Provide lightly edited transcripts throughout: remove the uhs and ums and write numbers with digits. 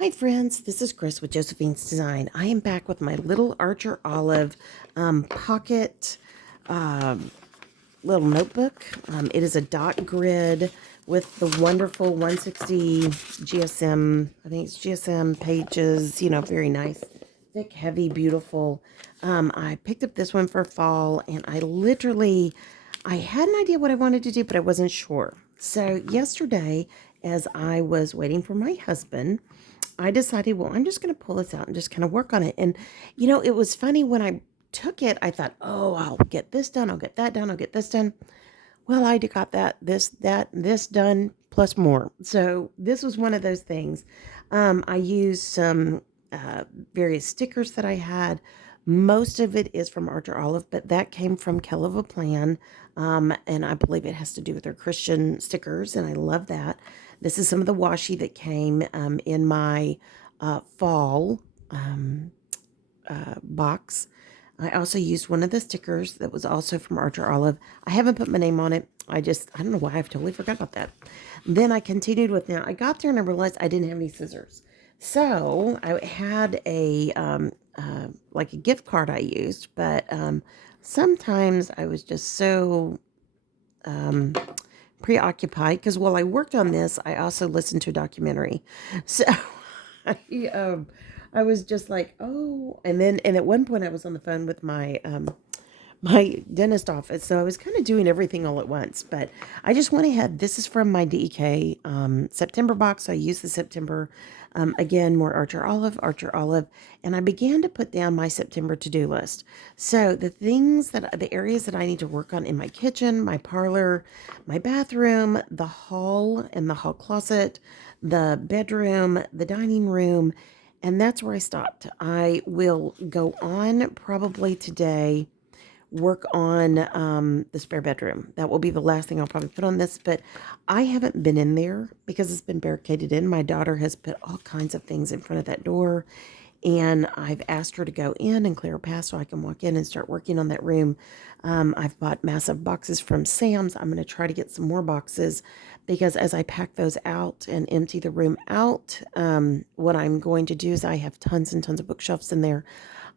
Hi friends, this is Chris with Josephine's Design. I am back with my little Archer Olive pocket um, little notebook. It is a dot grid with the wonderful 160 GSM, I think it's GSM pages, very nice, thick, heavy, beautiful. I picked up this one for fall and I had an idea what I wanted to do, but I wasn't sure. So yesterday, as I was waiting for my husband, I decided, well, I'm just going to pull this out and just kind of work on it. And, it was funny when I took it, I thought, oh, I'll get this done. I'll get that done. I'll get this done. Well, I got this done plus more. So this was one of those things. I used some various stickers that I had. Most of it is from Archer Olive, but that came from Kell of a Plan. And I believe it has to do with their Christian stickers, and I love that. This is some of the washi that came in my fall box. I also used one of the stickers that was also from Archer Olive. I haven't put my name on it. I don't know why, I've totally forgot about that. Then I continued with, now I got there and I realized I didn't have any scissors. So I had like a gift card I used, but sometimes I was just so um, preoccupied because while I worked on this, I also listened to a documentary. So I, I was just like, oh, and at one point I was on the phone with my dentist office, so I was kind of doing everything all at once. But I just went ahead. This is from my DEK September box. So I used the September again, more Archer Olive, and I began to put down my September to-do list. So the areas that I need to work on in my kitchen, my parlor, my bathroom, the hall and the hall closet, the bedroom, the dining room, and that's where I stopped. I will go on probably today, work on the spare bedroom. That will be the last thing I'll probably put on this, but I haven't been in there because it's been barricaded in. My daughter has put all kinds of things in front of that door, and I've asked her to go in and clear a path so I can walk in and start working on that room. I've bought massive boxes from Sam's. I'm going to try to get some more boxes because as I pack those out and empty the room out, what I'm going to do is I have tons and tons of bookshelves in there.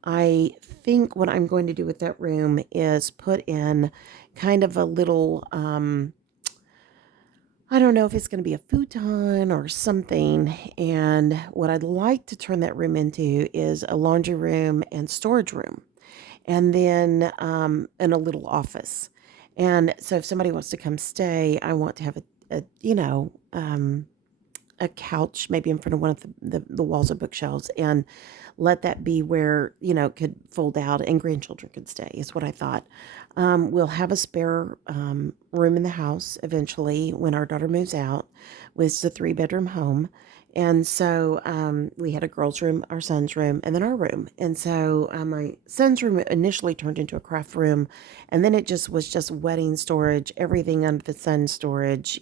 I think what I'm going to do with that room is put in kind of a little, I don't know if it's going to be a futon or something. And what I'd like to turn that room into is a laundry room and storage room. And then in a little office. And so if somebody wants to come stay, I want to have a couch maybe in front of one of the walls of bookshelves and let that be where, it could fold out and grandchildren could stay, is what I thought. We'll have a spare room in the house eventually when our daughter moves out, with the 3-bedroom home. And so we had a girl's room, our son's room, and then our room. And so my son's room initially turned into a craft room, and then it just was just wedding storage, everything under the sun storage,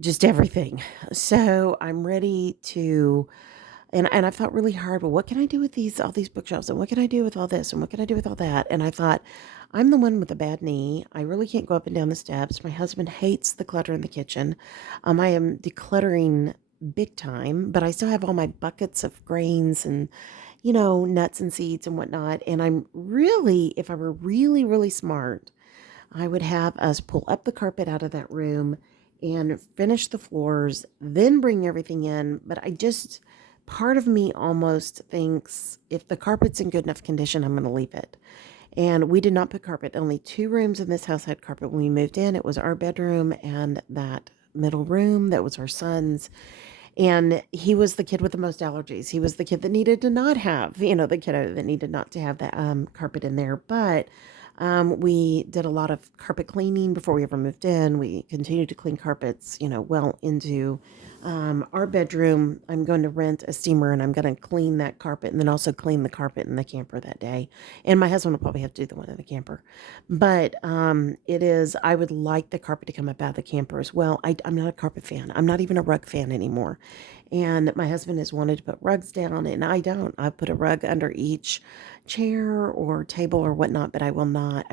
just everything. So I'm ready to, and I thought really hard, well, what can I do with all these bookshelves? And what can I do with all this? And what can I do with all that? And I thought, I'm the one with a bad knee. I really can't go up and down the steps. My husband hates the clutter in the kitchen. I am decluttering big time, but I still have all my buckets of grains and, nuts and seeds and whatnot. And I'm really, if I were really, really smart, I would have us pull up the carpet out of that room and finish the floors, then bring everything in. But part of me almost thinks if the carpet's in good enough condition, I'm going to leave it. And we did not put carpet. Only 2 rooms in this house had carpet when we moved in. It was our bedroom and that middle room that was our son's. And he was the kid with the most allergies. He was the kid that needed to not have, the kiddo that needed not to have that carpet in there. But we did a lot of carpet cleaning before we ever moved in. We continued to clean carpets, well into our bedroom. I'm going to rent a steamer and I'm going to clean that carpet and then also clean the carpet in the camper that day. And my husband will probably have to do the one in the camper. But I would like the carpet to come up out of the camper as well. I'm not a carpet fan. I'm not even a rug fan anymore. And my husband has wanted to put rugs down, and I don't. I put a rug under each chair or table or whatnot, but I will not.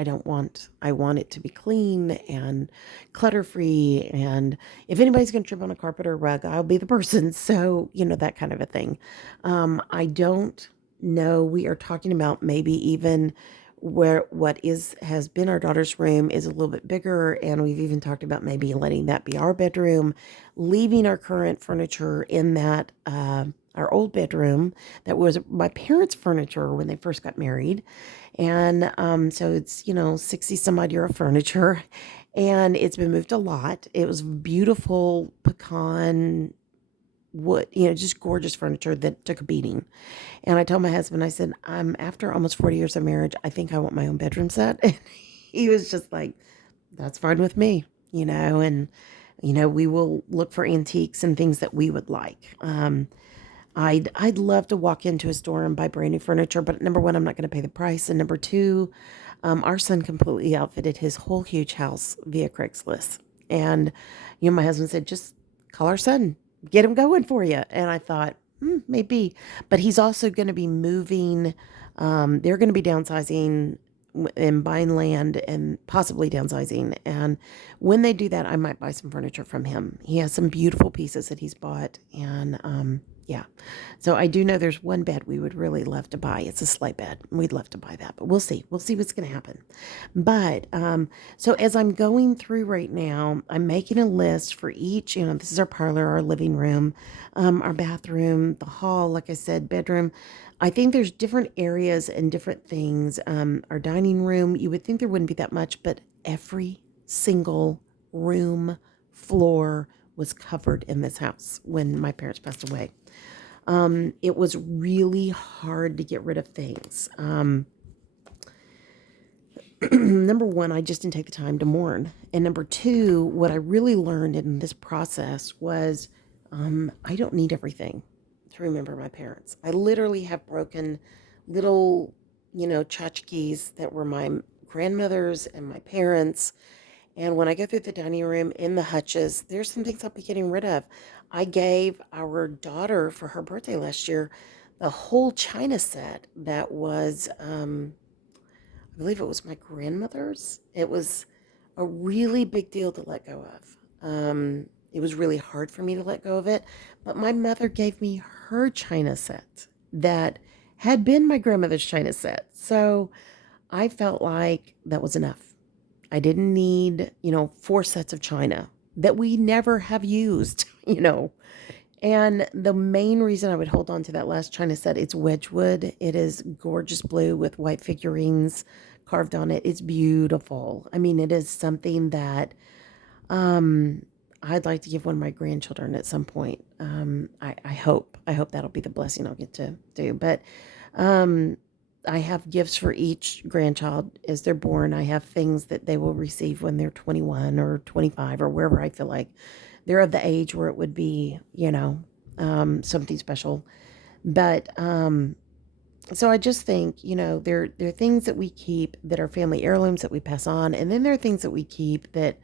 I want it to be clean and clutter free. And if anybody's going to trip on a carpet or rug, rug, I'll be the person. So, that kind of a thing. I don't know. We are talking about maybe even where what has been our daughter's room is a little bit bigger, and we've even talked about maybe letting that be our bedroom, leaving our current furniture in that our old bedroom that was my parents' furniture when they first got married. And so it's 60 some odd year of furniture, and it's been moved a lot. It was beautiful pecan wood, just gorgeous furniture that took a beating. And I told my husband, I said, after almost 40 years of marriage, I think I want my own bedroom set. And he was just like, that's fine with me, and, we will look for antiques and things that we would like. I'd love to walk into a store and buy brand new furniture, but number one, I'm not going to pay the price. And number two, our son completely outfitted his whole huge house via Craigslist. And, my husband said, just call our son, get him going for you. And I thought, maybe, but he's also going to be moving. They're going to be downsizing and buying land and possibly downsizing. And when they do that, I might buy some furniture from him. He has some beautiful pieces that he's bought. And, yeah. So I do know there's one bed we would really love to buy. It's a sleigh bed. We'd love to buy that, but we'll see. We'll see what's going to happen. But so as I'm going through right now, I'm making a list for each. This is our parlor, our living room, our bathroom, the hall, like I said, bedroom. I think there's different areas and different things. Our dining room, you would think there wouldn't be that much, but every single room floor was covered in this house when my parents passed away. It was really hard to get rid of things. Number one, I just didn't take the time to mourn. And number two, what I really learned in this process was I don't need everything to remember my parents. I literally have broken little, tchotchkes that were my grandmother's and my parents'. And when I go through the dining room in the hutches, there's some things I'll be getting rid of. I gave our daughter for her birthday last year the whole china set that was, I believe it was my grandmother's. It was a really big deal to let go of. It was really hard for me to let go of it, but my mother gave me her china set that had been my grandmother's china set. So I felt like that was enough. I didn't need, 4 sets of china that we never have used, And the main reason I would hold on to that last china set, it's Wedgwood. It is gorgeous blue with white figurines carved on it. It's beautiful. I mean, it is something that I'd like to give one of my grandchildren at some point. I hope that'll be the blessing I'll get to do. But I have gifts for each grandchild as they're born. I have things that they will receive when they're 21 or 25 or wherever I feel like they're of the age where it would be, something special. But so I just think, there are things that we keep that are family heirlooms that we pass on. And then there are things that we keep that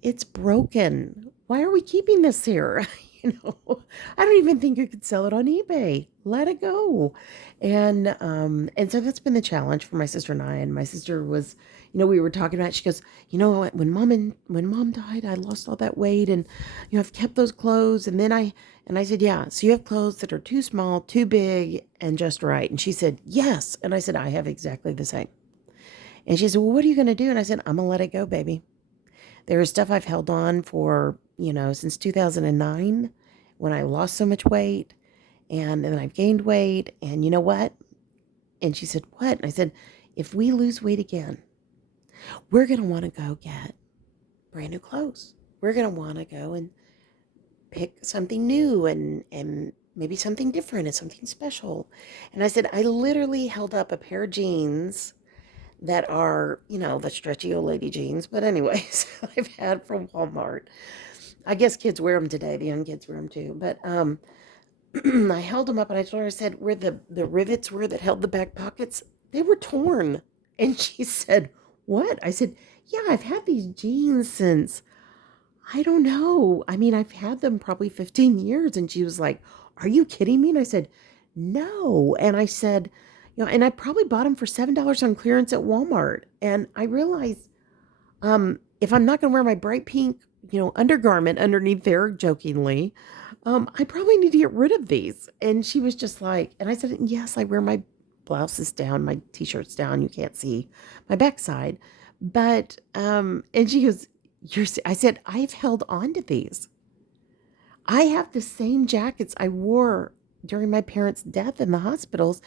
it's broken. Why are we keeping this here? I don't even think you could sell it on eBay. Let it go. And so that's been the challenge for my sister and I. And my sister was, we were talking about it. She goes, when mom died, I lost all that weight, and I've kept those clothes. And I said, yeah. So you have clothes that are too small, too big, and just right. And she said, yes. And I said, I have exactly the same. And she said, well, what are you going to do? And I said, I'm gonna let it go, baby. There is stuff I've held on for, since 2009 when I lost so much weight, and then I've gained weight. And you know what? And she said, what? And I said, if we lose weight again, we're going to want to go get brand new clothes. We're going to want to go and pick something new and maybe something different and something special. And I said, I literally held up a pair of jeans that are, the stretchy old lady jeans. But anyways, I've had from Walmart. I guess kids wear them today. The young kids wear them too. But I held them up and I told her, I said, where the rivets were that held the back pockets, they were torn. And she said, what? I said, yeah, I've had these jeans since, I don't know. I mean, I've had them probably 15 years. And she was like, are you kidding me? And I said, no. And I said, and I probably bought them for $7 on clearance at Walmart. And I realized, if I'm not going to wear my bright pink, undergarment underneath there, jokingly, I probably need to get rid of these. And she was just like, and I said, yes, I wear my blouses down, my t-shirts down. You can't see my backside. But, and she goes, I said, I've held on to these. I have the same jackets I wore during my parents' death in the hospitals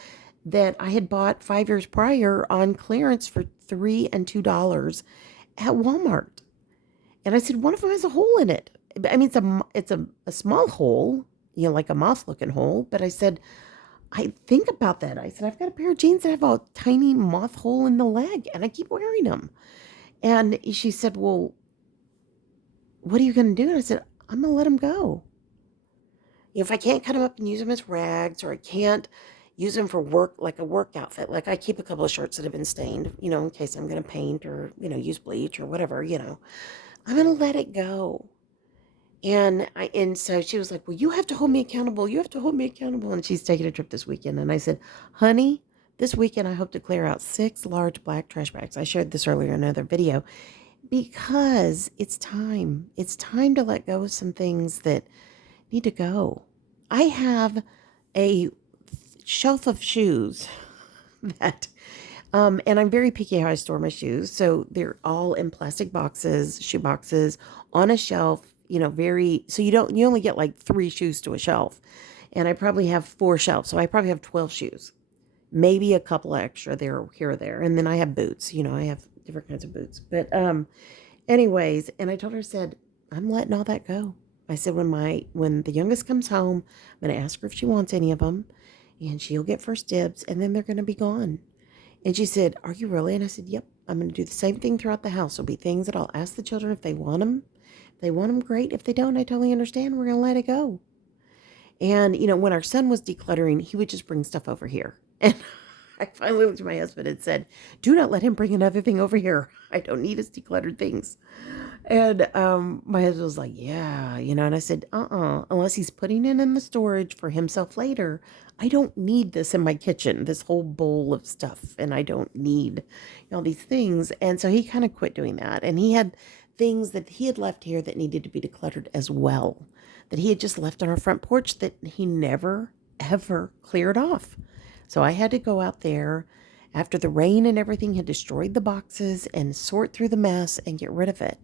that I had bought 5 years prior on clearance for $3 and $2 at Walmart. And I said, one of them has a hole in it. I mean, it's a small hole, like a moth looking hole. But I said, I think about that. I said, I've got a pair of jeans that have a tiny moth hole in the leg, and I keep wearing them. And she said, well, what are you going to do? And I said, I'm going to let them go. If I can't cut them up and use them as rags, or I can't use them for work, like a work outfit, like I keep a couple of shirts that have been stained, in case I'm going to paint or, use bleach or whatever, I'm going to let it go. And so she was like, well, you have to hold me accountable. You have to hold me accountable. And she's taking a trip this weekend. And I said, honey, this weekend I hope to clear out 6 large black trash bags. I shared this earlier in another video, because it's time. It's time to let go of some things that need to go. I have a shelf of shoes that, and I'm very picky how I store my shoes. So they're all in plastic boxes, shoe boxes, on a shelf, so you only get like 3 shoes to a shelf. And I probably have 4 shelves. So I probably have 12 shoes, maybe a couple extra there, here or there. And then I have boots, I have different kinds of boots. But, anyways, and I told her, I said, I'm letting all that go. I said, when the youngest comes home, I'm going to ask her if she wants any of them, and she'll get first dibs, and then they're going to be gone. And she said, are you really? And I said, yep, I'm going to do the same thing throughout the house. There'll be things that I'll ask the children if they want them. If they want them, great. If they don't, I totally understand. We're going to let it go. And, when our son was decluttering, he would just bring stuff over here. And I finally looked at my husband and said, do not let him bring another thing over here. I don't need his decluttered things. And my husband was like, yeah, and I said, unless he's putting it in the storage for himself later, I don't need this in my kitchen, this whole bowl of stuff. And I don't need all these things. And so he kind of quit doing that. And he had things that he had left here that needed to be decluttered as well, that he had just left on our front porch that he never, ever cleared off. So I had to go out there after the rain and everything had destroyed the boxes and sort through the mess and get rid of it.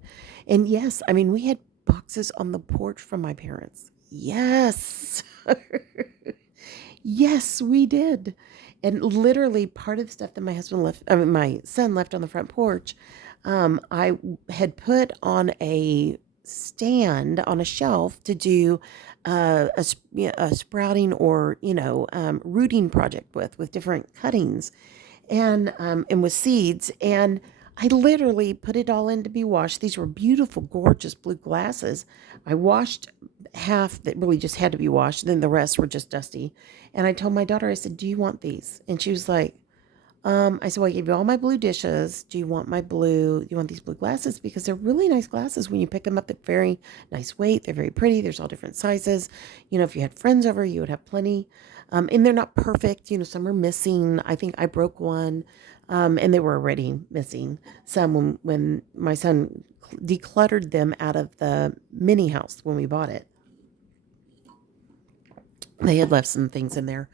And yes, I mean, we had boxes on the porch from my parents. Yes. Yes, we did. And literally part of the stuff that my son left on the front porch, I had put on a stand on a shelf to do a sprouting or rooting project with different cuttings and with seeds. And I literally put it all in to be washed. These were beautiful, gorgeous blue glasses. I washed half that really just had to be washed. Then the rest were just dusty. And I told my daughter, I said, do you want these? And she was like, I said, well, I gave you all my blue dishes. Do you want these blue glasses? Because they're really nice glasses when you pick them up. They're very nice weight. They're very pretty. There's all different sizes. If you had friends over, you would have plenty. And they're not perfect. Some are missing. I think I broke one. And they were already missing some when my son decluttered them out of the mini house when we bought it. They had left some things in there.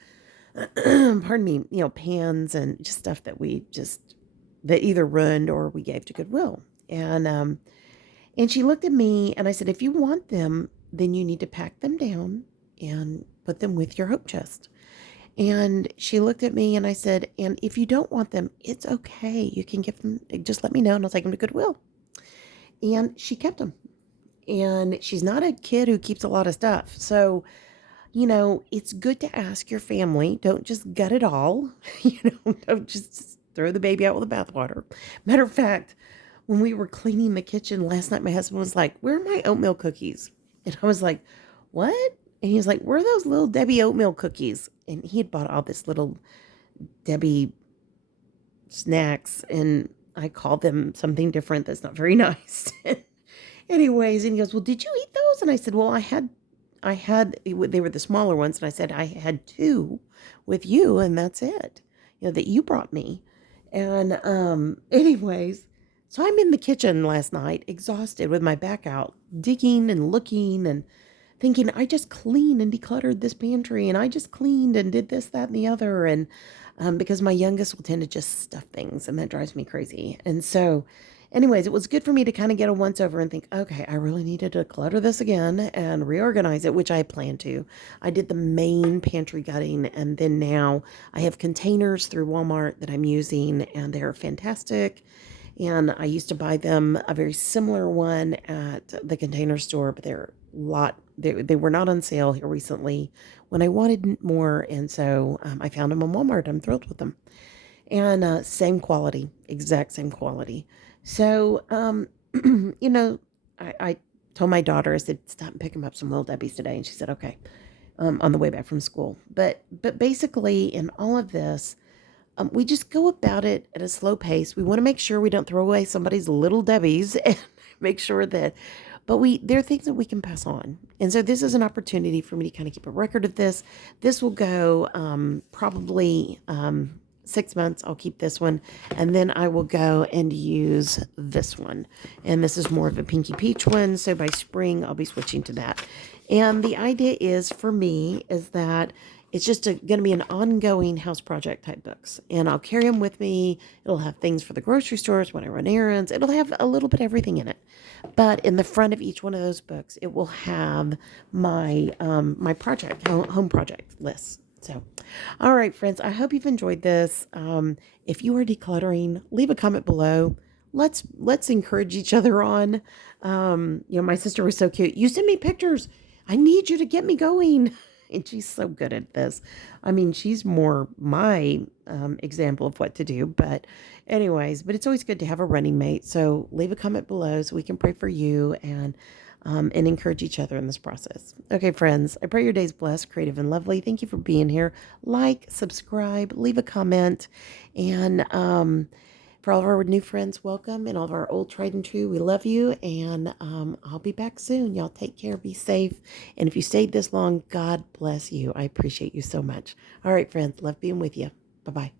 Pardon me, pans and just stuff that that either ruined or we gave to Goodwill. And she looked at me and I said, if you want them, then you need to pack them down and put them with your hope chest. And she looked at me and I said, and if you don't want them, it's okay. You can give them, just let me know and I'll take them to Goodwill. And she kept them. And she's not a kid who keeps a lot of stuff. So, it's good to ask your family. Don't just gut it all. Don't just throw the baby out with the bathwater. Matter of fact, when we were cleaning the kitchen last night, my husband was like, where are my oatmeal cookies? And I was like, what? And he was like, where are those little Debbie oatmeal cookies? And he had bought all this little Debbie snacks, and I called them something different that's not very nice. Anyways, and he goes, well, did you eat those? And I said, well, they were the smaller ones. And I said, I had 2 with you and that's it, that you brought me. And, anyways, so I'm in the kitchen last night, exhausted with my back out, digging and looking and thinking, I just cleaned and decluttered this pantry, and I just cleaned and did this, that, and the other. And because my youngest will tend to just stuff things, and that drives me crazy. And so, anyways, it was good for me to kind of get a once over and think, okay, I really needed to clutter this again and reorganize it, which I plan to. I did the main pantry gutting, and then now I have containers through Walmart that I'm using, and they're fantastic. And I used to buy them a very similar one at the Container Store, but they were not on sale here recently when I wanted more, and so I found them on Walmart. I'm thrilled with them, and same quality, exact same quality. So you know, I told my daughter, I said, stop and pick them up some Little Debbie's today, and she said okay, on the way back from school. But basically, in all of this, we just go about it at a slow pace. We want to make sure we don't throw away somebody's Little Debbie's and make sure that, but there are things that we can pass on. And so this is an opportunity for me to kind of keep a record of this. This will go probably 6 months. I'll keep this one, and then I will go and use this one. And this is more of a pinky peach one. So by spring, I'll be switching to that. And the idea is for me is that it's just going to be an ongoing house project type books. And I'll carry them with me. It'll have things for the grocery stores when I run errands. It'll have a little bit of everything in it. But in the front of each one of those books, it will have my my home project list. So, all right, friends, I hope you've enjoyed this. If you are decluttering, leave a comment below. Let's encourage each other on. My sister was so cute. You send me pictures. I need you to get me going. And she's so good at this. I mean, she's more my example of what to do. But but it's always good to have a running mate. So leave a comment below so we can pray for you and encourage each other in this process. Okay, friends, I pray your day's blessed, creative, and lovely. Thank you for being here. Like, subscribe, leave a comment, and for all of our new friends, welcome, and all of our old tried and true, we love you, and I'll be back soon. Y'all take care, be safe, and if you stayed this long, God bless you. I appreciate you so much. All right, friends, love being with you. Bye-bye.